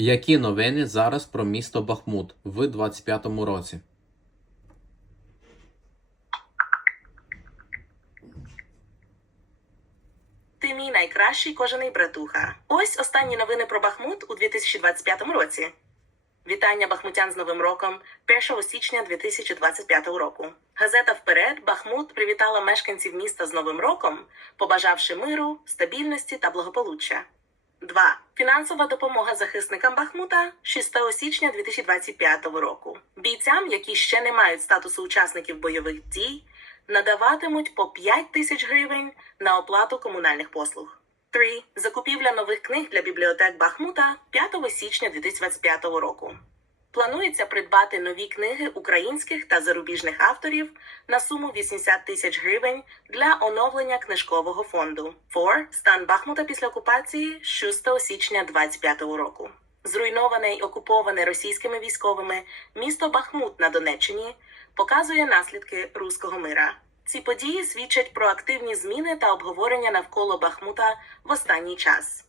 Які новини зараз про місто Бахмут в 25-му році? Ти мій найкращий кожаний братуха. Ось останні новини про Бахмут у 2025 році. Вітання бахмутян з Новим роком 1 січня 2025 року. Газета Вперед Бахмут привітала мешканців міста з Новим роком, побажавши миру, стабільності та благополуччя. 2. Фінансова допомога захисникам Бахмута 6 січня 2025 року. Бійцям, які ще не мають статусу учасників бойових дій, надаватимуть по 5 тисяч гривень на оплату комунальних послуг. 3. Закупівля нових книг для бібліотек Бахмута 5 січня 2025 року. Планується придбати нові книги українських та зарубіжних авторів на суму 80 тисяч гривень для оновлення книжкового фонду. 4. Стан Бахмута після окупації 6 січня 2025 року. Зруйноване й окуповане російськими військовими місто Бахмут на Донеччині показує наслідки руського мира. Ці події свідчать про активні зміни та обговорення навколо Бахмута в останній час.